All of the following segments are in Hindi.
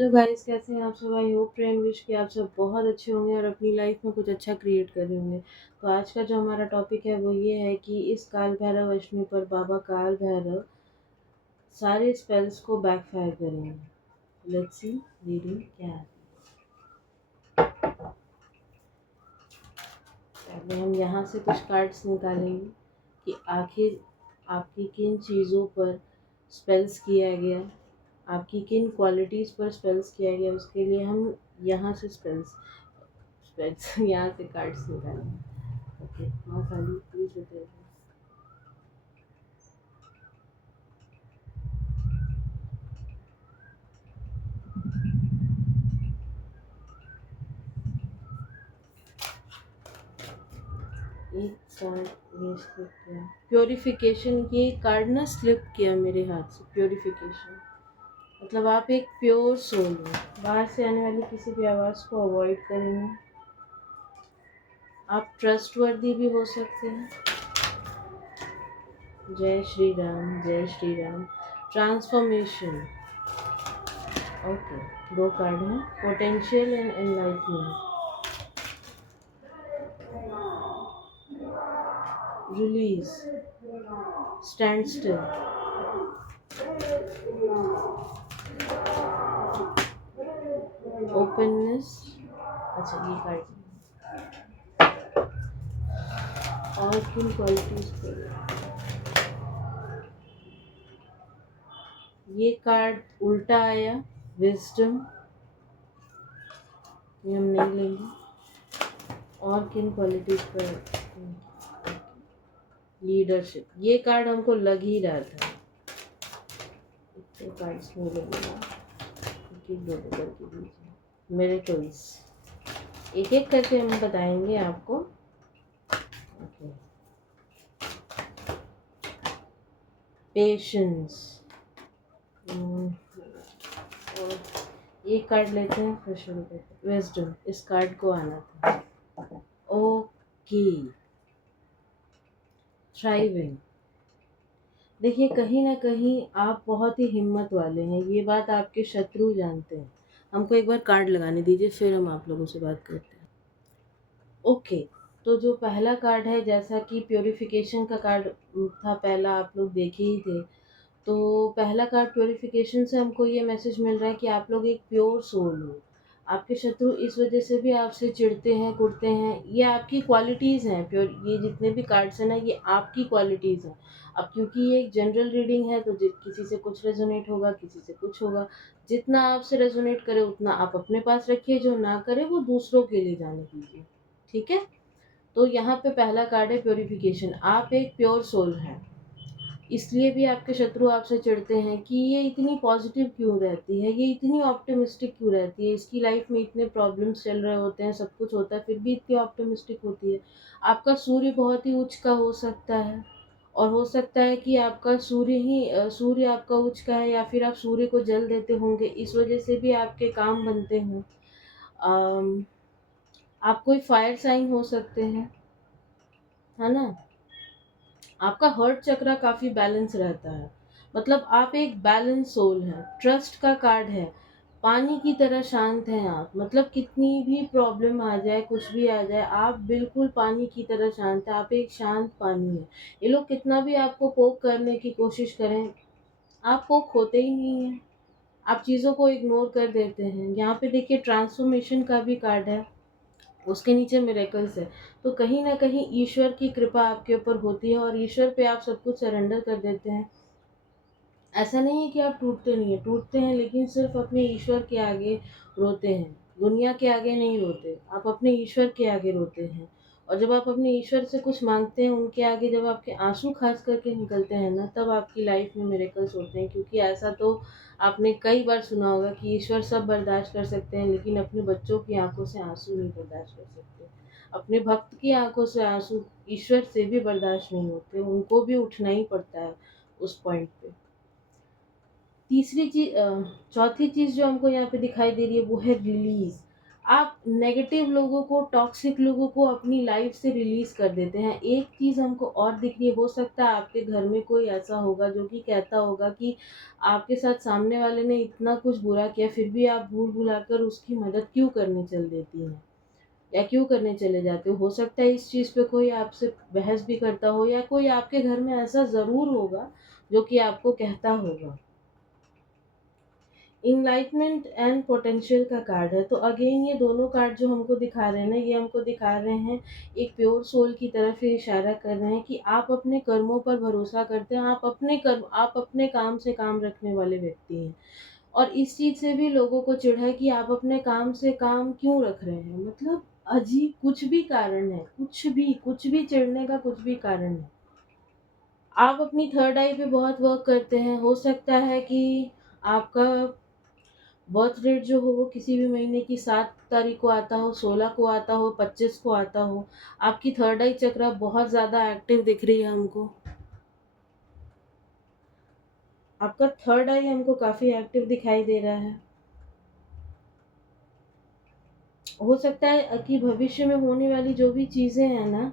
हेलो गाइस, कैसे हैं आप सब। आई होप एंड विश कि आप सब बहुत अच्छे होंगे और अपनी लाइफ में कुछ अच्छा क्रिएट कर रहे होंगे। तो आज का जो हमारा टॉपिक है वो ये है कि इस काल भैरव अष्टमी पर बाबा काल भैरव सारे स्पेल्स को बैकफायर करेंगे। लेट्स सी रीडिंग क्या है। पहले हम यहाँ से कुछ कार्ड्स निकालेंगे कि आखिर आपकी किन चीज़ों पर स्पेल्स किया गया, आपकी किन क्वालिटीज़ पर स्पेल्स किया गया। उसके लिए हम यहाँ से स्पेल्स स्पेल्स यहाँ से कार्ड्स निकालेंगे। ओके, हाँ खाली प्लीज बताइए। एक कार्ड ये स्लिप किया, प्योरिफिकेशन। ये कार्ड ना स्लिप किया मेरे हाथ से। प्योरिफिकेशन मतलब आप एक प्योर सोल हो, बाहर से आने वाली किसी भी आवाज़ को अवॉइड करेंगे। आप ट्रस्टवर्दी भी हो सकते हैं। जय श्री राम, जय श्री राम। ट्रांसफॉर्मेशन। ओके, दो कार्ड हैं, potential and enlightenment. Release, stand still, openness. अच्छा, ये कार्ड और किन क्वालिटीज पर। ये कार्ड उल्टा आया, विजडम। ये हम नहीं लेंगे। और किन क्वालिटीज पर। लीडरशिप। ये कार्ड हमको लग ही रहा था। इतने कार्ड्स नहीं लगेगा, एक दो करके दीजिए। मिरेकल्स, एक एक करके हम बताएंगे आपको। Okay, patience. और एक कार्ड लेते हैं फिर शुरू करते हैं। विजडम, इस कार्ड को आना था। Okay, thriving. देखिए, कहीं ना कहीं आप बहुत ही हिम्मत वाले हैं, ये बात आपके शत्रु जानते हैं। हमको एक बार कार्ड लगाने दीजिए, फिर हम आप लोगों से बात करते हैं। ओके, तो जो पहला कार्ड है, जैसा कि प्योरिफिकेशन का कार्ड था पहला, आप लोग देखे ही थे। तो पहला कार्ड प्योरिफिकेशन से हमको ये मैसेज मिल रहा है कि आप लोग एक प्योर सोल हो। आपके शत्रु इस वजह से भी आपसे चिढ़ते हैं, कुटते हैं। ये आपकी क्वालिटीज़ हैं। प्योर, ये जितने भी कार्ड्स हैं ना, ये आपकी क्वालिटीज़ हैं। अब क्योंकि ये एक जनरल रीडिंग है, तो किसी से कुछ रेजोनेट होगा, किसी से कुछ होगा। जितना आपसे रेजोनेट करे उतना आप अपने पास रखिए, जो ना करे वो दूसरों के लिए जाने दीजिए। ठीक है। तो यहाँ पे पहला कार्ड है प्योरिफिकेशन। आप एक प्योर सोल हैं, इसलिए भी आपके शत्रु आपसे चिढ़ते हैं कि ये इतनी पॉजिटिव क्यों रहती है, ये इतनी ऑप्टिमिस्टिक क्यों रहती है। इसकी लाइफ में इतने प्रॉब्लम्स चल रहे होते हैं, सब कुछ होता है, फिर भी इतनी ऑप्टिमिस्टिक होती है। आपका सूर्य बहुत ही उच्च का हो सकता है, और हो सकता है कि आपका सूर्य आपका उच्च का है, या फिर आप सूर्य को जल देते होंगे, इस वजह से भी आपके काम बनते हैं। अम, आप कोई फायर साइन हो सकते हैं, है ना। आपका हर्ट चक्र काफ़ी बैलेंस रहता है। मतलब आप एक बैलेंस सोल है। ट्रस्ट का कार्ड है। पानी की तरह शांत हैं आप। मतलब कितनी भी प्रॉब्लम आ जाए, कुछ भी आ जाए, आप बिल्कुल पानी की तरह शांत है। आप एक शांत पानी है। ये लोग कितना भी आपको पोक करने की कोशिश करें, आप पोक होते ही नहीं हैं। आप चीज़ों को इग्नोर कर देते हैं। यहाँ पे देखिए, ट्रांसफॉर्मेशन का भी कार्ड है, उसके नीचे मिरेकल्स है। तो कहीं ना कहीं ईश्वर की कृपा आपके ऊपर होती है, और ईश्वर पे आप सब कुछ सरेंडर कर देते हैं। ऐसा नहीं है कि आप टूटते नहीं है, टूटते हैं, लेकिन सिर्फ अपने ईश्वर के आगे रोते हैं। दुनिया के आगे नहीं रोते, आप अपने ईश्वर के आगे रोते हैं। और जब आप अपने ईश्वर से कुछ मांगते हैं, उनके आगे जब आपके आंसू खास करके निकलते हैं ना, तब आपकी लाइफ में मिरेकल्स होते हैं। क्योंकि ऐसा तो आपने कई बार सुना होगा कि ईश्वर सब बर्दाश्त कर सकते हैं, लेकिन अपने बच्चों की आंखों से आंसू नहीं बर्दाश्त कर सकते। अपने भक्त की आंखों से आंसू ईश्वर से भी बर्दाश्त नहीं होते, उनको भी उठना ही पड़ता है उस पॉइंट पे। तीसरी चीज चौथी चीज़ जो हमको यहाँ पे दिखाई दे रही है वो है रिलीज। आप नेगेटिव लोगों को, टॉक्सिक लोगों को अपनी लाइफ से रिलीज़ कर देते हैं। एक चीज़ हमको और दिख रही है, हो सकता है आपके घर में कोई ऐसा होगा जो कि कहता होगा कि आपके साथ सामने वाले ने इतना कुछ बुरा किया, फिर भी आप भूल-भुलाकर उसकी मदद क्यों करने चल देती हैं या क्यों करने चले जाते हो। हो सकता है इस चीज़ पे कोई आपसे बहस भी करता हो, या कोई आपके घर में ऐसा ज़रूर होगा जो कि आपको कहता होगा। इनलाइटमेंट एंड पोटेंशियल का कार्ड है, तो अगेन ये दोनों कार्ड जो हमको दिखा रहे हैं ना, ये हमको दिखा रहे हैं एक प्योर सोल की तरफ ये इशारा कर रहे हैं कि आप अपने कर्मों पर भरोसा करते हैं, आप अपने काम से काम रखने वाले व्यक्ति हैं। और इस चीज़ से भी लोगों को चिढ़ है कि आप अपने काम से काम क्यों रख रहे हैं, मतलब अजीब कुछ भी कारण है, कुछ भी चिढ़ने का कुछ भी कारण है। आप अपनी थर्ड आई पे बहुत वर्क करते हैं, हो सकता है कि आपका बर्थ रेट जो हो वो किसी भी महीने की 7 तारीख को आता हो, 16 को आता हो, 25 को आता हो। आपकी थर्ड आई चक्रा बहुत ज़्यादा एक्टिव दिख रही है हमको। आपका थर्ड आई हमको काफ़ी एक्टिव दिखाई दे रहा है। हो सकता है कि भविष्य में होने वाली जो भी चीज़ें हैं ना,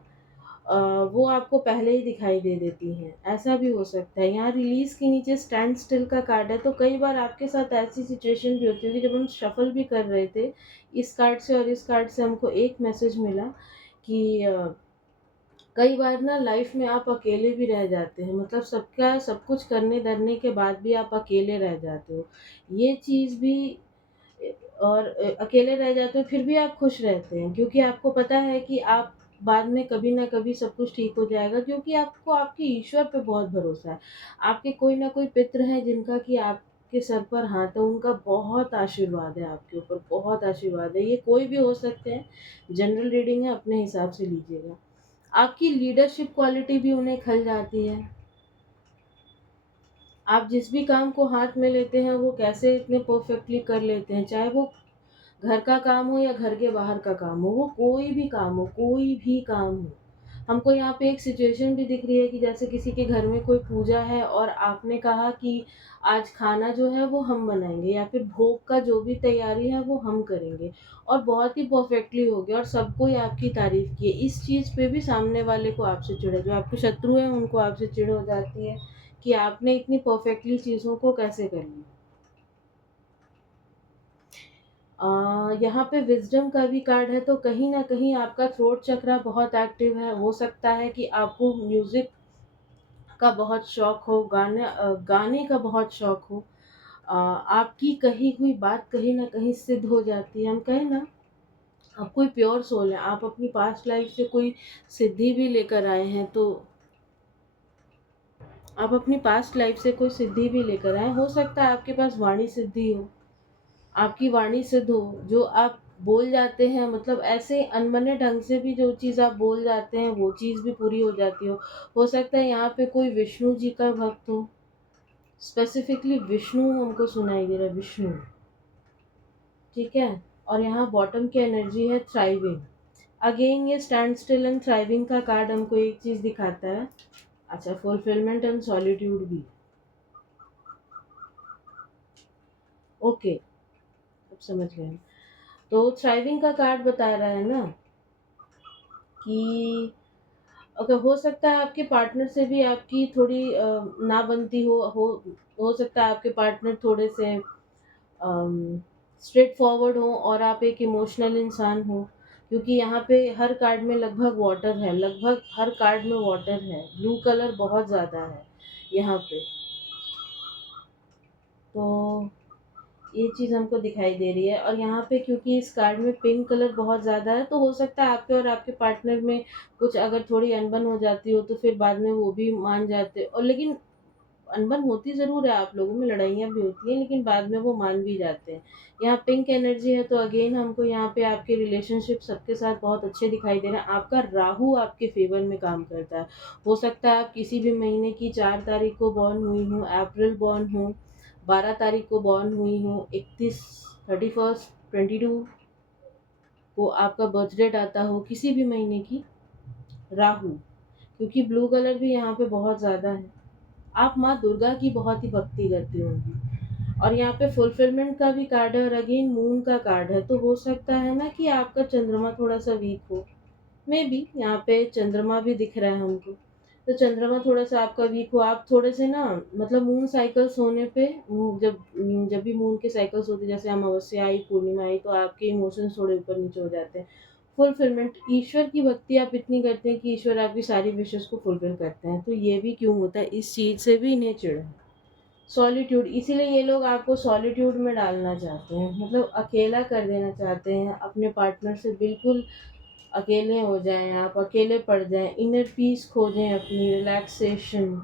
वो आपको पहले ही दिखाई दे देती हैं, ऐसा भी हो सकता है। यहाँ रिलीज़ के नीचे स्टैंड स्टिल का कार्ड है, तो कई बार आपके साथ ऐसी सिचुएशन भी होती होगी। जब हम शफ़ल भी कर रहे थे, इस कार्ड से और इस कार्ड से हमको एक मैसेज मिला कि कई बार ना लाइफ़ में आप अकेले भी रह जाते हैं, मतलब सब कुछ करने-धरने के बाद भी आप अकेले रह जाते हो। ये चीज़ भी और अकेले रह जाते हो फिर भी आप खुश रहते हैं, क्योंकि आपको पता है कि आप बाद में कभी न कभी सब कुछ ठीक हो जाएगा, क्योंकि आपको आपके ईश्वर पे बहुत भरोसा है। आपके कोई न कोई पितृ हैं जिनका कि आपके सर पर हाथ है, उनका बहुत आशीर्वाद है आपके ऊपर, बहुत आशीर्वाद है। ये कोई भी हो सकते हैं, जनरल रीडिंग है, अपने हिसाब से लीजिएगा। आपकी लीडरशिप क्वालिटी भी उन्हें खल जाती है। आप जिस भी काम को हाथ में लेते हैं वो कैसे इतने परफेक्टली कर लेते हैं, चाहे वो घर का काम हो या घर के बाहर का काम हो, वो कोई भी काम हो, कोई भी काम हो। हमको यहाँ पे एक सिचुएशन भी दिख रही है कि जैसे किसी के घर में कोई पूजा है और आपने कहा कि आज खाना जो है वो हम बनाएँगे, या फिर भोग का जो भी तैयारी है वो हम करेंगे, और बहुत ही परफेक्टली हो गया और सबको ही आपकी तारीफ़ की है। इस चीज़ पे भी सामने वाले को आपसे चिढ़ है, जो आपके शत्रु हैं उनको आपसे चिढ़ हो जाती है कि आपने इतनी परफेक्टली चीज़ों को कैसे कर लिया। यहाँ पे विज़डम का भी कार्ड है, तो कहीं न कहीं आपका थ्रोट चक्रा बहुत एक्टिव है। हो सकता है कि आपको म्यूज़िक का बहुत शौक हो, गाने का बहुत शौक हो। आपकी कही हुई बात कहीं न कहीं सिद्ध हो जाती है। हम कहें ना, आप कोई प्योर सोल हैं, आप अपनी पास्ट लाइफ़ से कोई सिद्धि भी लेकर आए हैं, तो आप अपनी पास्ट लाइफ़ से कोई सिद्धि भी लेकर आए हैं। हो सकता है आपके पास वाणी सिद्धि हो। आपकी वाणी सिद्ध हो, जो आप बोल जाते हैं, मतलब ऐसे अनबने ढंग से भी जो चीज़ आप बोल जाते हैं वो चीज़ भी पूरी हो जाती हो। हो सकता है यहाँ पे कोई विष्णु जी का भक्त हो, स्पेसिफिकली विष्णु हमको सुनाई दे रहा है, विष्णु, ठीक है? और यहाँ बॉटम की एनर्जी है थ्राइविंग। अगेन ये स्टैंड स्टिल एंड थ्राइविंग का कार्ड हमको एक चीज़ दिखाता है। अच्छा, फुलफिलमेंट एंड सॉलिट्यूड भी। ओके, अब समझ गए हम। तो थ्राइविंग का कार्ड बता रहा है ना कि अगर हो सकता है आपके पार्टनर से भी आपकी थोड़ी ना बनती हो सकता है आपके पार्टनर थोड़े से स्ट्रेट फॉरवर्ड हो और आप एक इमोशनल इंसान हो, क्योंकि यहाँ पे हर कार्ड में लगभग वाटर है, लगभग हर कार्ड में वाटर है, ब्लू कलर बहुत ज़्यादा है यहाँ पे। तो ये चीज़ हमको दिखाई दे रही है, और यहाँ पे क्योंकि इस कार्ड में पिंक कलर बहुत ज़्यादा है, तो हो सकता है आपके और आपके पार्टनर में कुछ अगर थोड़ी अनबन हो जाती हो तो फिर बाद में वो भी मान जाते, और लेकिन अनबन होती ज़रूर है, आप लोगों में लड़ाइयाँ भी होती हैं, लेकिन बाद में वो मान भी जाते हैं। यहाँ पिंक एनर्जी है, तो अगेन हमको यहाँ पे आपके रिलेशनशिप सबके साथ बहुत अच्छे दिखाई दे रहे हैं। आपका राहु आपके फ़ेवर में काम करता है। हो सकता है आप किसी भी महीने की 4 तारीख को बॉर्न हुई हों, अप्रैल बॉर्न हो, 12 तारीख को बॉर्न हुई हों, 31, 31st, 22 को आपका बर्थ डेट आता हो, किसी भी महीने की, राहु, क्योंकि ब्लू कलर भी यहाँ पे बहुत ज़्यादा है। आप माँ दुर्गा की बहुत ही भक्ति करती होंगी। और यहाँ पे फुलफिलमेंट का भी कार्ड है और अगेन मून का कार्ड है, तो हो सकता है ना कि आपका चंद्रमा थोड़ा सा वीक हो। मे बी यहाँ पे चंद्रमा भी दिख रहा है हमको, तो चंद्रमा थोड़ा सा आपका वीक हो, आप थोड़े से ना, मतलब मून साइकिल्स होने पे जब भी मून के साइकिल्स होते हैं, जैसे अमावस्या आई पूर्णिमा आई, तो आपके इमोशंस थोड़े ऊपर नीचे हो जाते हैं। फुलफिलमेंट, ईश्वर की भक्ति आप इतनी करते हैं कि ईश्वर आपकी सारी विशेष को फुलफिल करते हैं, तो ये भी क्यों होता है, इस चीज़ से भी इन्हें चिढ़ है। सॉलिट्यूड, इसीलिए ये लोग आपको सॉलिट्यूड में डालना चाहते हैं, मतलब अकेला कर देना चाहते हैं, अपने पार्टनर से बिल्कुल अकेले हो जाएं, आप अकेले पड़ जाएं, इनर पीस खोजें, अपनी रिलैक्सेशन,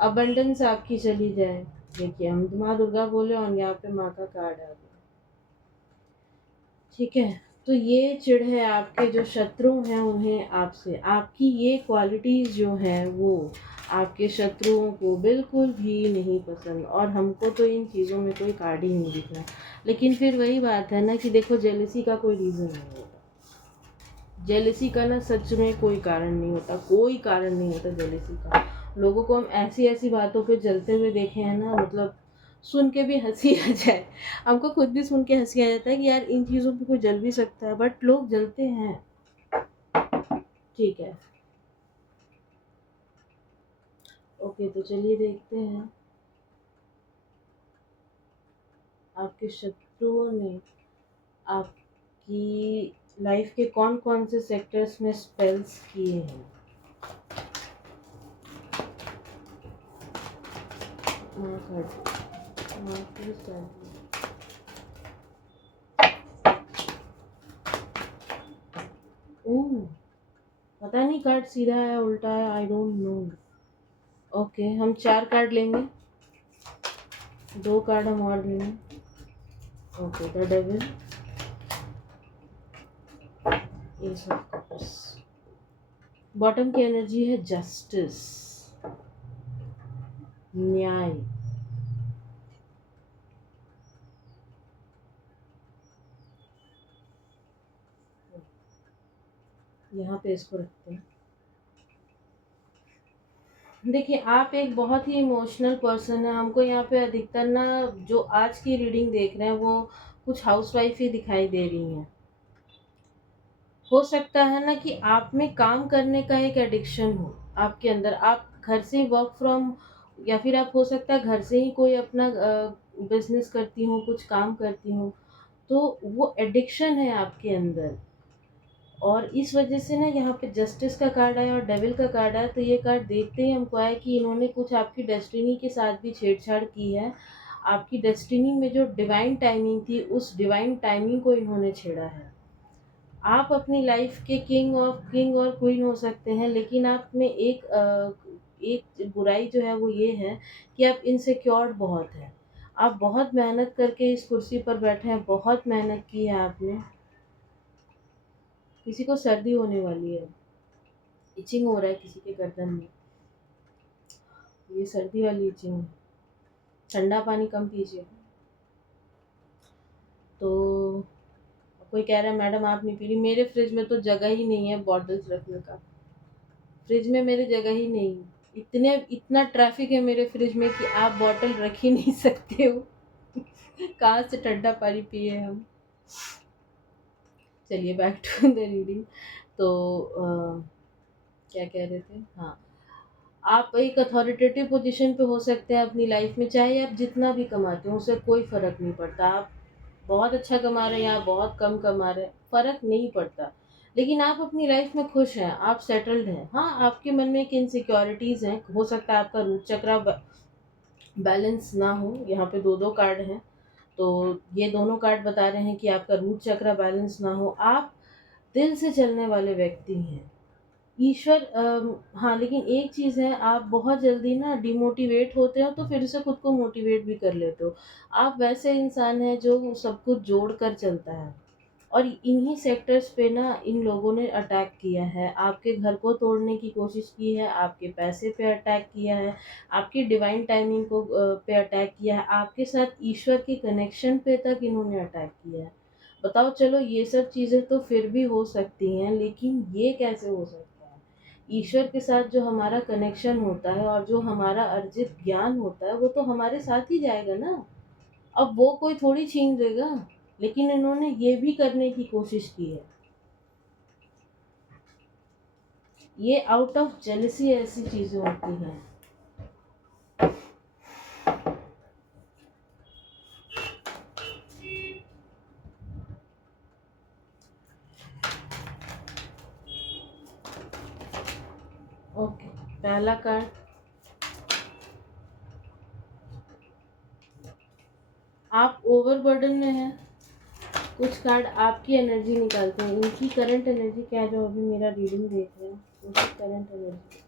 अबंडेंस आपकी चली जाए। देखिए हम माँ दुर्गा बोले और यहाँ पे माँ का कार्ड आ गया। ठीक है, तो ये चिढ़ है आपके जो शत्रु हैं उन्हें आपसे, आपकी ये क्वालिटीज़ जो हैं वो आपके शत्रुओं को बिल्कुल भी नहीं पसंद, और हमको तो इन चीज़ों में कोई कार्ड ही नहीं दिख रहा। लेकिन फिर वही बात है ना कि देखो, जेलसी का कोई रीज़न नहीं होता, जेलसी का ना सच में कोई कारण नहीं होता, कोई कारण नहीं होता जेलसी का। लोगों को हम ऐसी ऐसी बातों पे जलते हुए देखे हैं ना, मतलब सुन के भी हंसी आ जाए, हमको खुद भी सुन के हंसी आ जाता है कि यार इन चीज़ों पे कोई जल भी सकता है, बट लोग जलते हैं। ठीक है, ओके, तो चलिए देखते हैं आपके शत्रुओं ने आपकी लाइफ के कौन कौन से सेक्टर्स में स्पेल्स किए हैं। ओह, पता नहीं कार्ड सीधा है उल्टा है, आई डोंट नो। ओके, हम 4 कार्ड लेंगे, 2 कार्ड हम और लेंगे। Okay, the devil, S of cups, bottom की एनर्जी है जस्टिस, न्याय, यहाँ पे इसको रखते हैं। देखिए आप एक बहुत ही इमोशनल पर्सन है, हमको यहाँ पे अधिकतर ना जो आज की रीडिंग देख रहे हैं वो कुछ हाउसवाइफ ही दिखाई दे रही हैं। हो सकता है ना कि आप में काम करने का एक एडिक्शन हो आपके अंदर, आप घर से ही वर्क फ्रॉम, या फिर आप हो सकता है घर से ही कोई अपना बिजनेस करती हूँ, कुछ काम करती हूँ, तो वो एडिक्शन है आपके अंदर। और इस वजह से ना यहाँ पे जस्टिस का कार्ड आया और डेविल का कार्ड आया, तो ये कार्ड देखते ही हमको आया कि इन्होंने कुछ आपकी डेस्टिनी के साथ भी छेड़छाड़ की है। आपकी डेस्टिनी में जो डिवाइन टाइमिंग थी, उस डिवाइन टाइमिंग को इन्होंने छेड़ा है। आप अपनी लाइफ के किंग और क्वीन हो सकते हैं, लेकिन आप में एक बुराई जो है वो ये है कि आप इनसिक्योर्ड बहुत हैं। आप बहुत मेहनत करके इस कुर्सी पर बैठे हैं, बहुत मेहनत की है आपने। किसी को सर्दी होने वाली है, इचिंग हो रहा है किसी के गर्दन में, ये सर्दी वाली इचिंग है। ठंडा पानी कम पीजिए। तो कोई कह रहा है मैडम आप नहीं पी रही, मेरे फ्रिज में तो जगह ही नहीं है बॉटल्स रखने का, फ्रिज में मेरे जगह ही नहीं, इतना ट्रैफिक है मेरे फ्रिज में कि आप बॉटल रख ही नहीं सकते हो। कहाँ से ठंडा पानी पिए हम। चलिए बैक टू द रीडिंग। तो क्या कह रहे थे, हाँ, आप एक अथॉरिटेटिव पोजीशन पे हो सकते हैं अपनी लाइफ में, चाहे आप जितना भी कमाते हो उससे कोई फ़र्क नहीं पड़ता। आप बहुत अच्छा कमा रहे हैं या बहुत कम कमा रहे हैं, फ़र्क नहीं पड़ता। लेकिन आप अपनी लाइफ में खुश हैं, आप सेटल्ड हैं। हाँ, आपके मन में एक इनसिक्योरिटीज़ हैं, हो सकता है आपका रूट चक्र बैलेंस ना हो। यहाँ पे 2-2 कार्ड हैं, तो ये दोनों कार्ड बता रहे हैं कि आपका रूट चक्र बैलेंस ना हो। आप दिल से चलने वाले व्यक्ति हैं। ईश्वर हाँ, लेकिन एक चीज़ है, आप बहुत जल्दी ना डिमोटिवेट होते हो तो फिर से खुद को मोटिवेट भी कर लेते हो। आप वैसे इंसान हैं जो सब कुछ जोड़ कर चलता है, और इन्हीं सेक्टर्स पे ना इन लोगों ने अटैक किया है, आपके घर को तोड़ने की कोशिश की है, आपके पैसे पे अटैक किया है, आपकी डिवाइन टाइमिंग को पे अटैक किया है, आपके साथ ईश्वर के कनेक्शन पे तक इन्होंने अटैक किया है। बताओ, चलो ये सब चीज़ें तो फिर भी हो सकती हैं, लेकिन ये कैसे हो सकता है? ईश्वर के साथ जो हमारा कनेक्शन होता है और जो हमारा अर्जित ज्ञान होता है वो तो हमारे साथ ही जाएगा ना। अब वो कोई थोड़ी छीन देगा, लेकिन इन्होंने ये भी करने की कोशिश की है। ये आउट ऑफ जेलसी ऐसी चीज़ें होती हैं। ओके, पहला कार्ड, आप ओवरबर्डन में हैं। कुछ कार्ड आपकी एनर्जी निकालते हैं, इनकी करंट एनर्जी क्या है जो अभी मेरा रीडिंग देख रहे हैं, उनकी करंट एनर्जी।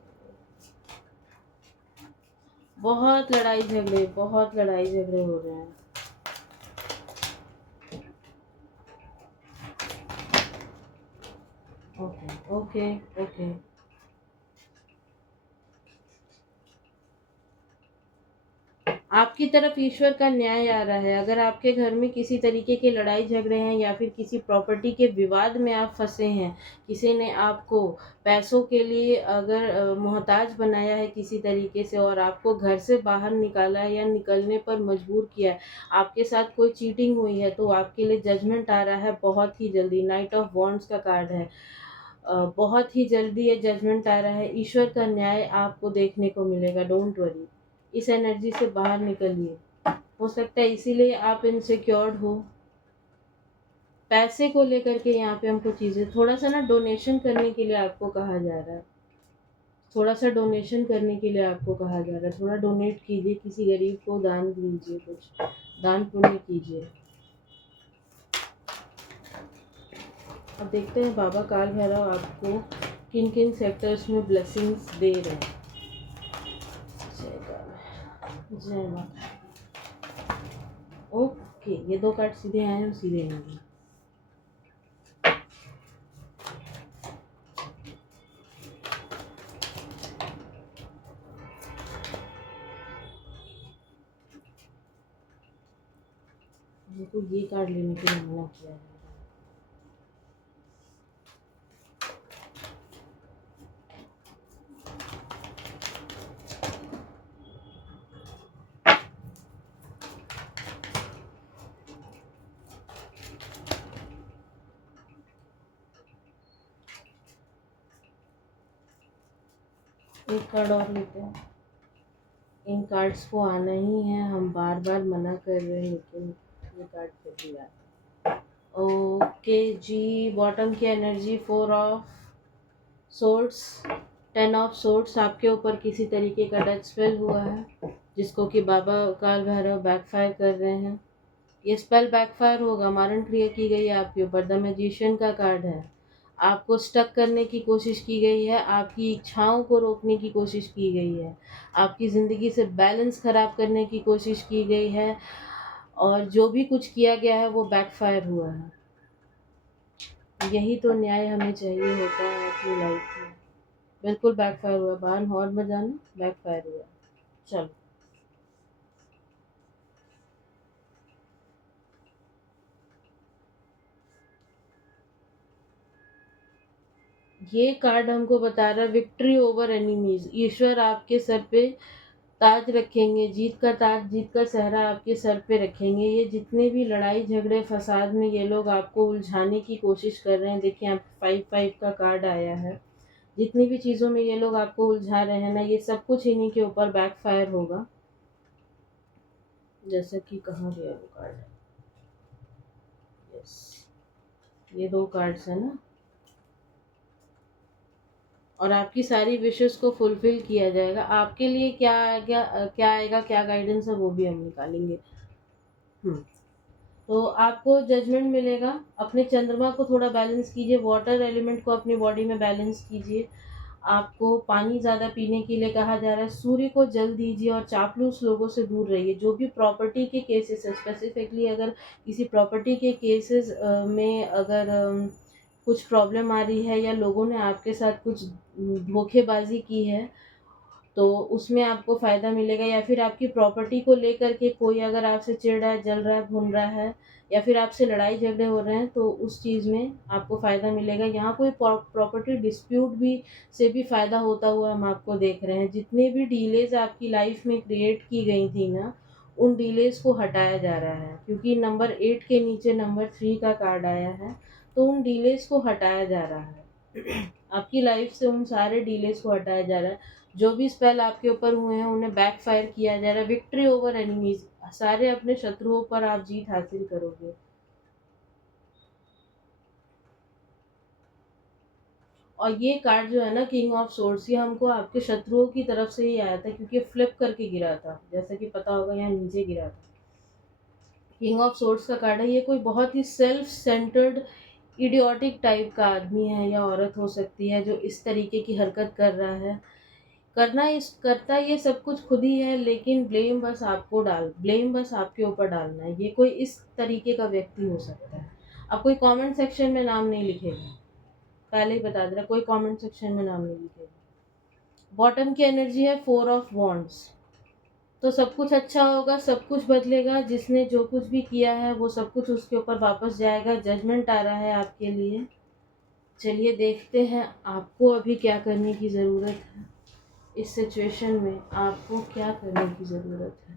बहुत लड़ाई झगड़े हो रहे हैं। Okay okay okay. आपकी तरफ ईश्वर का न्याय आ रहा है। अगर आपके घर में किसी तरीके के लड़ाई झगड़े हैं या फिर किसी प्रॉपर्टी के विवाद में आप फंसे हैं, किसी ने आपको पैसों के लिए अगर मोहताज बनाया है किसी तरीके से और आपको घर से बाहर निकाला है या निकलने पर मजबूर किया है, आपके साथ कोई चीटिंग हुई है, तो आपके लिए जजमेंट आ रहा है बहुत ही जल्दी। नाइट ऑफ वॉन्ड्स का कार्ड है। बहुत ही जल्दी ये जजमेंट आ रहा है। ईश्वर का न्याय आपको देखने को मिलेगा। डोंट वरी, इस एनर्जी से बाहर निकलिए। हो सकता है इसीलिए आप इनसिक्योर्ड हो पैसे को लेकर के। यहाँ पे हमको चीज़ें थोड़ा सा ना डोनेशन करने के लिए आपको कहा जा रहा है। थोड़ा सा डोनेशन करने के लिए आपको कहा जा रहा है। थोड़ा डोनेट कीजिए, किसी गरीब को दान दीजिए, कुछ दान पुण्य कीजिए। अब देखते हैं बाबा काल भैरव आपको किन किन सेक्टर्स में ब्लेसिंग्स दे रहे हैं। जय माता। ओके, ये दो कार्ड सीधे आए हैं, सीधे आएंगे। तो ये कार्ड लेने के लिए मना किया है। एक कार्ड और लेते हैं। इन कार्ड्स को आना ही है, हम बार बार मना कर रहे हैं लेकिन ये कार्ड फिर भी आता है। ओके जी, बॉटम की energy 4 of swords, 10 of swords. आपके ऊपर किसी तरीके का डेथ स्पेल हुआ है जिसको कि बाबा काल भैरव बैकफायर कर रहे हैं। ये स्पेल बैकफायर होगा, मारण क्रिया की गई है आपके ऊपर। द मैजिशियन का कार्ड है। आपको स्टक करने की कोशिश की गई है, आपकी इच्छाओं को रोकने की कोशिश की गई है, आपकी ज़िंदगी से बैलेंस ख़राब करने की कोशिश की गई है, और जो भी कुछ किया गया है वो बैकफायर हुआ है। यही तो न्याय हमें चाहिए होता है अपनी लाइफ में। बिल्कुल बैकफायर हुआ। बाहर हॉर्न बजाना, बैकफायर हुआ। चलो, ये कार्ड हमको बता रहा है विक्ट्री ओवर एनिमीज। ईश्वर आपके सर पे ताज रखेंगे, जीत का ताज, जीत का सहरा आपके सर पे रखेंगे। ये जितने भी लड़ाई झगड़े फसाद में ये लोग आपको उलझाने की कोशिश कर रहे हैं, देखिए यहाँ 5-5 का कार्ड आया है। जितनी भी चीज़ों में ये लोग आपको उलझा रहे हैं ना, ये सब कुछ इन्हीं के ऊपर बैकफायर होगा। जैसा कि कहाँ गया वो कार्ड। यस, ये दो कार्ड्स है ना, और आपकी सारी विशेस को फुलफिल किया जाएगा। आपके लिए क्या आएगा, क्या आएगा, क्या गाइडेंस है, वो भी हम निकालेंगे। हम्म तो आपको जजमेंट मिलेगा। अपने चंद्रमा को थोड़ा बैलेंस कीजिए, वाटर एलिमेंट को अपनी बॉडी में बैलेंस कीजिए। आपको पानी ज़्यादा पीने के लिए कहा जा रहा है। सूर्य को जल दीजिए और चापलूस लोगों से दूर रहिए। जो भी प्रॉपर्टी के केसेस है, स्पेसिफिकली अगर किसी प्रॉपर्टी के केसेस में अगर कुछ प्रॉब्लम आ रही है या लोगों ने आपके साथ कुछ धोखेबाजी की है, तो उसमें आपको फ़ायदा मिलेगा। या फिर आपकी प्रॉपर्टी को लेकर के कोई अगर आपसे चिढ़ रहा है, जल रहा है, भून रहा है, या फिर आपसे लड़ाई झगड़े हो रहे हैं, तो उस चीज़ में आपको फ़ायदा मिलेगा। यहाँ कोई प्रॉपर्टी डिस्प्यूट भी से भी फ़ायदा होता हुआ हम आपको देख रहे हैं। जितने भी डीलेज़ आपकी लाइफ में क्रिएट की गई थी ना, उन डिलेज़ को हटाया जा रहा है, क्योंकि नंबर 8 के नीचे नंबर 3 का कार्ड आया है, तो उन डिलेज़ को हटाया जा रहा है। आपकी लाइफ़ से उन सारे डिलेज़ को हटाया जा रहा है। जो भी स्पेल आपके ऊपर हुए हैं, उन्हें बैकफ़ायर किया जा रहा है। विक्ट्री ओवर एनिमीज़, सारे अपने शत्रुओं पर आप जीत हासिल करोगे। और ये कार्ड जो है ना, किंग ऑफ सोर्ड्स, ये हमको आपके शत्रुओं की तरफ से ही आया था, क्योंकि फ्लिप करके गिरा था, जैसा कि पता होगा यहाँ नीचे गिरा था। किंग ऑफ सोर्ड्स का कार्ड है। ये कोई बहुत ही सेल्फ सेंटर्ड इडियोटिक टाइप का आदमी है या औरत हो सकती है, जो इस तरीके की हरकत कर रहा है। करता ये सब कुछ खुद ही है, लेकिन ब्लेम बस आपके ऊपर डालना है। ये कोई इस तरीके का व्यक्ति हो सकता है। अब कोई कमेंट सेक्शन में नाम नहीं लिखेगा, पहले ही बता दे रहा, कोई कमेंट सेक्शन में नाम नहीं लिखेगा। बॉटम की एनर्जी है 4 ऑफ वॉन्ड्स। तो सब कुछ अच्छा होगा, सब कुछ बदलेगा। जिसने जो कुछ भी किया है वो सब कुछ उसके ऊपर वापस जाएगा। जजमेंट आ रहा है आपके लिए। चलिए देखते हैं आपको अभी क्या करने की ज़रूरत है। इस सिचुएशन में आपको क्या करने की ज़रूरत है।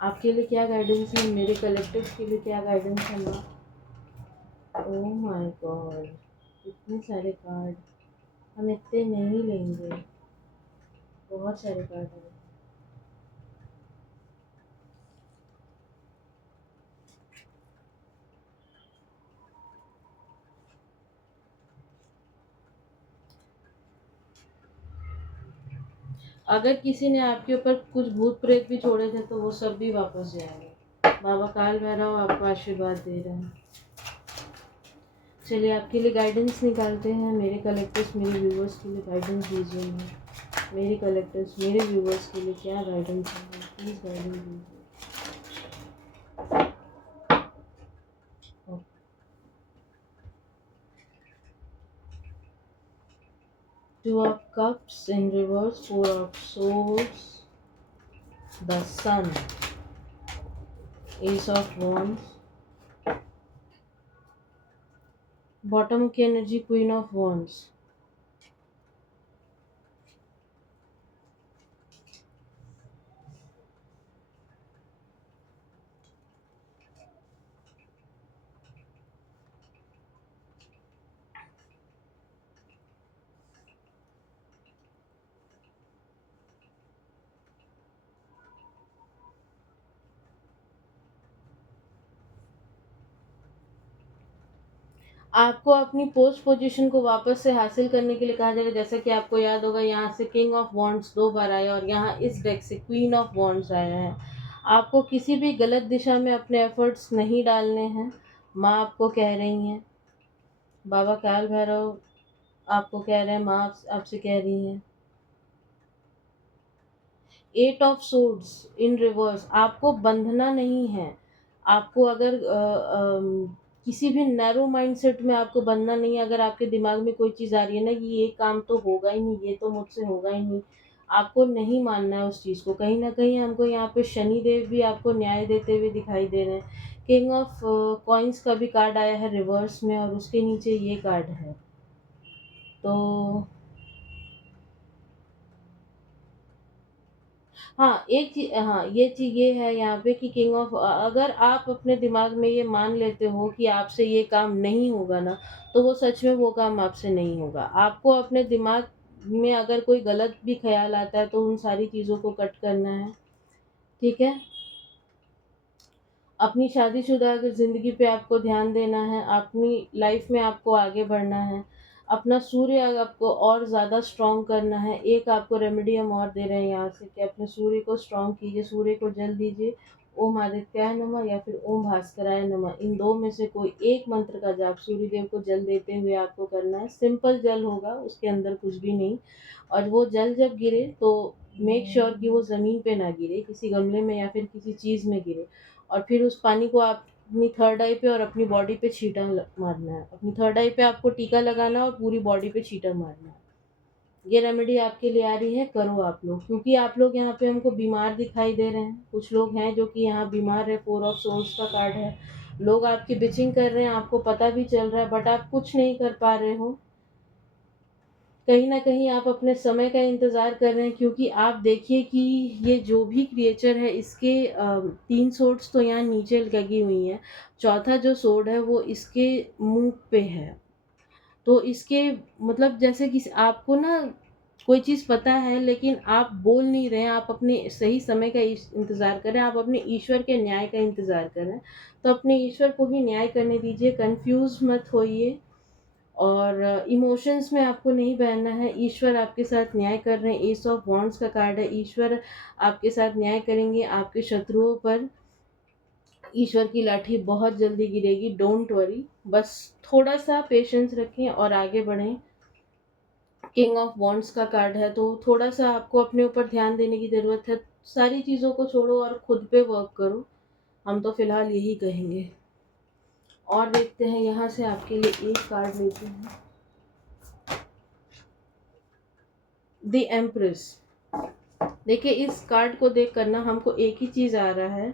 आपके लिए क्या गाइडेंस है, मेरे कलेक्टिव्स के लिए क्या गाइडेंस है माँ। ओह माय गॉड, इतने सारे कार्ड, हम इतने नहीं लेंगे, बहुत सारे कार्ड हैं। अगर किसी ने आपके ऊपर कुछ भूत प्रेत भी छोड़े थे, तो वो सब भी वापस जाएंगे। बाबा काल भैरव आपको आशीर्वाद दे रहे हैं। चलिए आपके लिए गाइडेंस निकालते हैं। मेरे कलेक्टर्स मेरे व्यूवर्स के लिए गाइडेंस दीजिए। मेरे कलेक्टर्स मेरे व्यूवर्स के लिए क्या गाइडेंस है, प्लीज़ गाइडेंस दीजिए। Two of Cups in reverse, Four of Swords, the Sun, Ace of Wands, bottom की एनर्जी क्वीन ऑफ वॉन्ड्स। आपको अपनी पोस्ट पोजीशन को वापस से हासिल करने के लिए कहा जा रहा है। जैसा कि आपको याद होगा, यहाँ से किंग ऑफ वॉन्ड्स 2 बार आया और यहाँ इस डेक से क्वीन ऑफ वॉन्ड्स आया है। आपको किसी भी गलत दिशा में अपने एफर्ट्स नहीं डालने हैं, माँ आपको कह रही हैं। बाबा काल भैरव आपको कह रहे हैं, माँ आपसे कह रही हैं। 8 ऑफ सोर्ड्स इन रिवर्स, आपको बंधना नहीं है। आपको अगर किसी भी नैरो माइंडसेट में आपको बंधना नहीं है। अगर आपके दिमाग में कोई चीज़ आ रही है ना कि ये काम तो होगा ही नहीं, ये तो मुझसे होगा ही नहीं, आपको नहीं मानना है उस चीज़ को। कहीं ना कहीं हमको यहाँ पे शनि देव भी आपको न्याय देते हुए दिखाई दे रहे हैं। किंग ऑफ कॉइन्स का भी कार्ड आया है रिवर्स में, और उसके नीचे ये कार्ड है। तो हाँ, एक चीज़, हाँ, ये चीज़ ये है यहाँ पे कि किंग ऑफ, अगर आप अपने दिमाग में ये मान लेते हो कि आपसे ये काम नहीं होगा ना, तो वो सच में वो काम आपसे नहीं होगा। आपको अपने दिमाग में अगर कोई गलत भी ख्याल आता है, तो उन सारी चीज़ों को कट करना है, ठीक है? अपनी शादीशुदा अगर ज़िंदगी पे आपको ध्यान देना है, अपनी लाइफ में आपको आगे बढ़ना है, अपना सूर्य आपको और ज़्यादा स्ट्रॉन्ग करना है। एक आपको रेमेडी हम और दे रहे हैं यहाँ से कि अपने सूर्य को स्ट्रॉन्ग कीजिए, सूर्य को जल दीजिए। ओम आदित्याय नमः या फिर ओम भास्कराय नमः, इन दो में से कोई एक मंत्र का जाप सूर्य देव को जल देते हुए आपको करना है। सिंपल जल होगा, उसके अंदर कुछ भी नहीं। और वो जल जब गिरे तो मेक श्योर कि वो ज़मीन पे ना गिरे, किसी गमले में या फिर किसी चीज़ में गिरे। और फिर उस पानी को आप अपनी थर्ड आई पे और अपनी बॉडी पे छींटा मारना है। अपनी थर्ड आई पे आपको टीका लगाना है और पूरी बॉडी पे छींटा मारना है। ये रेमेडी आपके लिए आ रही है, करो आप लोग, क्योंकि आप लोग यहाँ पे हमको बीमार दिखाई दे रहे हैं। कुछ लोग हैं जो कि यहाँ बीमार है। 4 ऑफ सोर्स का कार्ड है। लोग आपकी बिचिंग कर रहे हैं, आपको पता भी चल रहा है, बट आप कुछ नहीं कर पा रहे हो। कहीं न कहीं आप अपने समय का इंतज़ार कर रहे हैं, क्योंकि आप देखिए कि ये जो भी क्रिएचर है इसके 3 सोर्ड्स तो यहाँ नीचे लगी हुई हैं। चौथा जो सोर्ड है वो इसके मुँह पे है। तो इसके मतलब जैसे कि आपको ना कोई चीज़ पता है लेकिन आप बोल नहीं रहे हैं, आप अपने सही समय का इंतज़ार कर रहे हैं, आप अपने ईश्वर के न्याय का इंतज़ार कर रहे हैं। तो अपने ईश्वर को ही न्याय करने दीजिए, कन्फ्यूज़ मत होइए और इमोशंस में आपको नहीं बहना है। ईश्वर आपके साथ न्याय कर रहे हैं। एस ऑफ वॉन्ड्स का कार्ड है। ईश्वर आपके साथ न्याय करेंगे। आपके शत्रुओं पर ईश्वर की लाठी बहुत जल्दी गिरेगी, डोंट वरी। बस थोड़ा-सा पेशेंस रखें और आगे बढ़ें। किंग ऑफ वॉन्ड्स का कार्ड है, तो थोड़ा-सा आपको अपने ऊपर ध्यान देने की ज़रूरत है। सारी चीज़ों को छोड़ो और खुद पे वर्क करो। हम तो फ़िलहाल यही कहेंगे। और देखते हैं, यहाँ से आपके लिए एक कार्ड लेते हैं। The empress. देखिए, इस कार्ड को देख कर ना हमको एक ही चीज़ आ रहा है,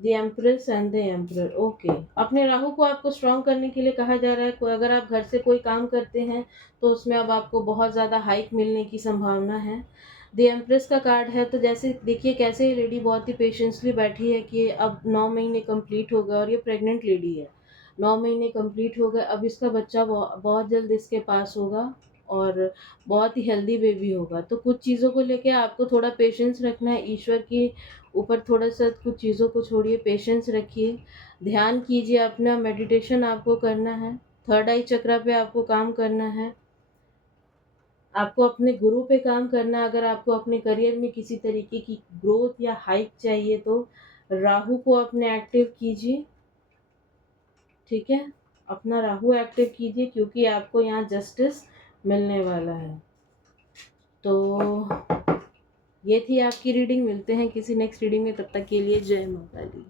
the empress and the emperor. Okay, अपने राहु को आपको स्ट्रॉन्ग करने के लिए कहा जा रहा है। कोई अगर आप घर से कोई काम करते हैं तो उसमें अब आपको बहुत ज़्यादा हाइक मिलने की संभावना है। द एम्प्रेस का कार्ड है, तो जैसे देखिए कैसे ये लेडी बहुत ही पेशेंसली बैठी है कि अब 9 महीने कंप्लीट हो गए और ये प्रेग्नेंट लेडी है। 9 महीने कंप्लीट हो गए, अब इसका बच्चा बहुत जल्द इसके पास होगा और बहुत ही हेल्दी बेबी होगा। तो कुछ चीज़ों को लेके आपको थोड़ा पेशेंस रखना है। ईश्वर की ऊपर थोड़ा-सा कुछ चीज़ों को छोड़िए, पेशेंस रखिए, ध्यान कीजिए अपना, मेडिटेशन आपको करना है, थर्ड आई चक्रा पे आपको काम करना है, आपको अपने गुरु पे काम करना है। अगर आपको अपने करियर में किसी तरीके की ग्रोथ या हाइक चाहिए तो राहु को अपने एक्टिव कीजिए, ठीक है? अपना राहु एक्टिव कीजिए, क्योंकि आपको यहाँ जस्टिस मिलने वाला है। तो ये थी आपकी रीडिंग। मिलते हैं किसी नेक्स्ट रीडिंग में, तब तक के लिए जय माता दी।